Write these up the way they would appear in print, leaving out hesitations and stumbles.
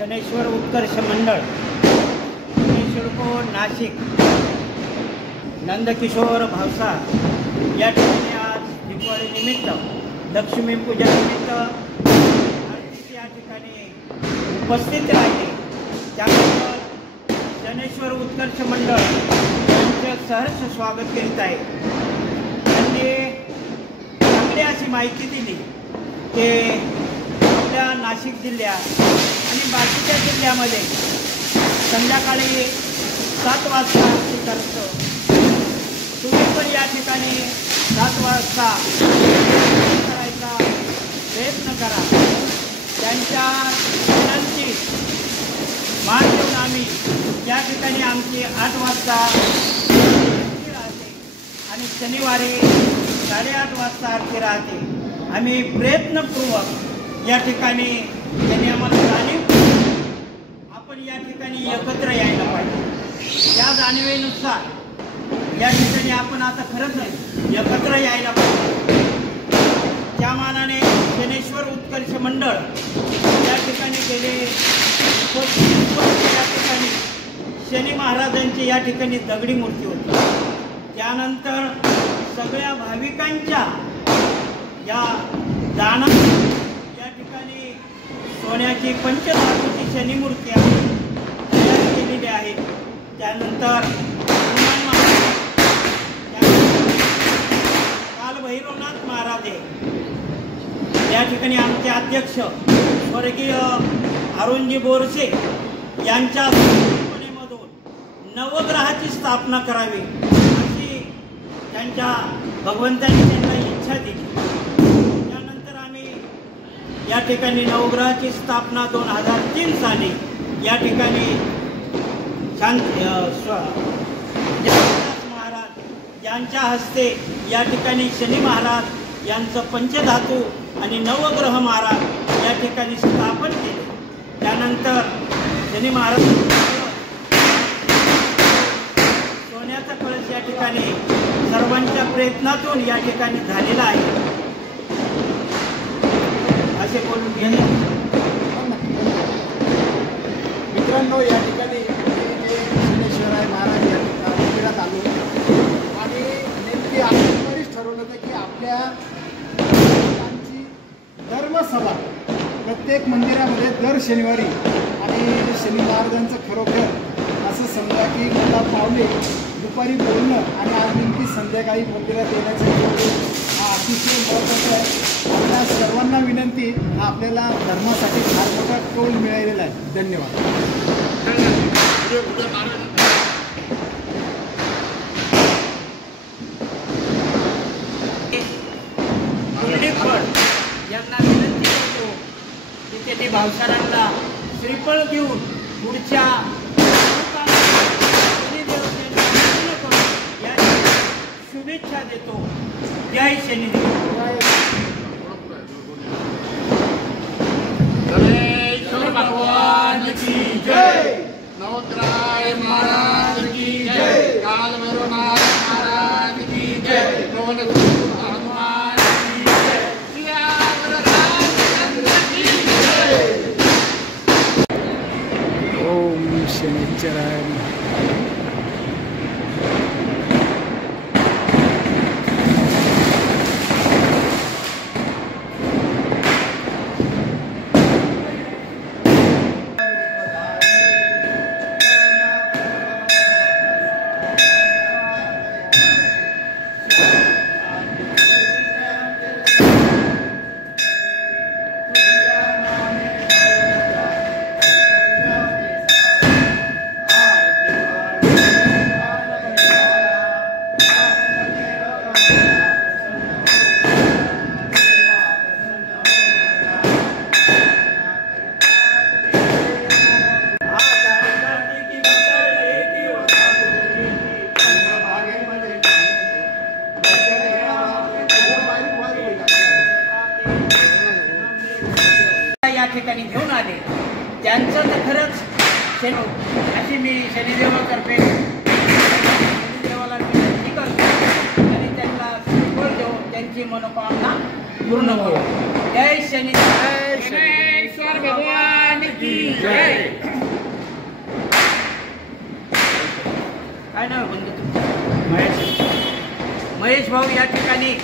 शनेश्वर उत्कर्ष मंडळ शिडको नाशिक नंदकिशोर भावसा या ठिकाणी आज दिवाळी निमित्त लक्ष्मीपूजनानिमित्त आरतीस या ठिकाणी उपस्थित राहिले। त्याबद्दल शनेश्वर उत्कर्ष मंडळ यांचे सहर्ष स्वागत करीत आहे। त्यांनी चांगली अशी माहिती दिली की आपल्या नाशिक जिल्ह्यात आणि बाकीच्या जिल्ह्यामध्ये संध्याकाळी 7 वाजता आरती करतो। तुम्ही पण या ठिकाणी 7 वाजता करायचा प्रयत्न करा। त्यांच्या विनंती मान देऊन आम्ही या ठिकाणी आमची 8 वाजता आरती राहते आणि शनिवारी 8:30 वाजता आरती राहते। आम्ही प्रयत्नपूर्वक या ठिकाणी त्यांनी आम्हाला जाणीव आपण या ठिकाणी एकत्र यायला पाहिजे। त्या जाणीवेनुसार या ठिकाणी आपण आता खरंच एकत्र यायला पाहिजे। त्या मानाने शनेश्वर उत्कर्ष मंडळ या ठिकाणी गेले 35 वर्ष या ठिकाणी शनी महाराजांची या ठिकाणी दगडी मूर्ती होती। त्यानंतर सगळ्या भाविकांच्या या दाना या ठिकाणी सोन्याची पंचधातूची शनी मूर्ती तयार केलेली आहे। त्यानंतर काल भैरवनाथ महाराज या ठिकाणी आमचे अध्यक्ष स्वर्गीय अरुणजी बोरसे यांच्या संकल्पनेमधून नवग्रहाची स्थापना करावी अशी त्यांच्या भगवंतांनी त्यांना इच्छा दिली। त्यानंतर आम्ही या ठिकाणी नवग्रहाची स्थापना 2003 साली या ठिकाणी महाराज यांच्या हस्ते या ठिकाणी शनी महाराज यांचं पंचधातू आणि नवग्रह महाराज या ठिकाणी स्थापन केले। त्यानंतर शनी महाराज सोन्याचा कळस या ठिकाणी सर्वांच्या प्रयत्नातून या ठिकाणी झालेला आहे असे बोलून गेले। मित्रांनो, या ठिकाणी शनेश्वराय महाराज या मंदिरात आलो आणि नेमकी आपण ठरवलं होतं की आपल्या धर्मसभा प्रत्येक मंदिरामध्ये दर शनिवारी आणि शनी महाराजांचं खरोखर असं समजा की मला पावले दुपारी बोलणं आणि आज नेमकी संध्याकाळी मंदिरात येण्याचं हा अतिशय महत्त्वाचं आहे। आपल्या सर्वांना विनंती, हा आपल्याला धर्मासाठी फार मोठा कौल मिळालेला आहे। धन्यवाद। यांना विनंती करतो की त्यांनी भावसारांना श्रीफळ घेऊन पुढच्या या शुभेच्छा देतो। जय शनिदेव। शनेश्वर भगवान की जय। नवग्रह महाराज की जय। काल भैरवनाथ महाराज की जय। ओम शनिचराय। ठिकाणी घेऊन आले त्यांचं तर खरंच अशी मी शनिदेवातर्फे शनिदेवाला विनंती करतो आणि त्यांना फळ देऊन त्यांची मनोकामना पूर्ण करू। जय शनिदेव। शनेश्वर भगवान की जय. काय नाव बंधू तुमचं? महेश भाऊ या ठिकाणी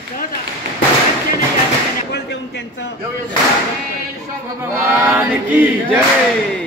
सहज या ठिकाणी बोल देऊन त्यांचं गणेश भगवान की जय.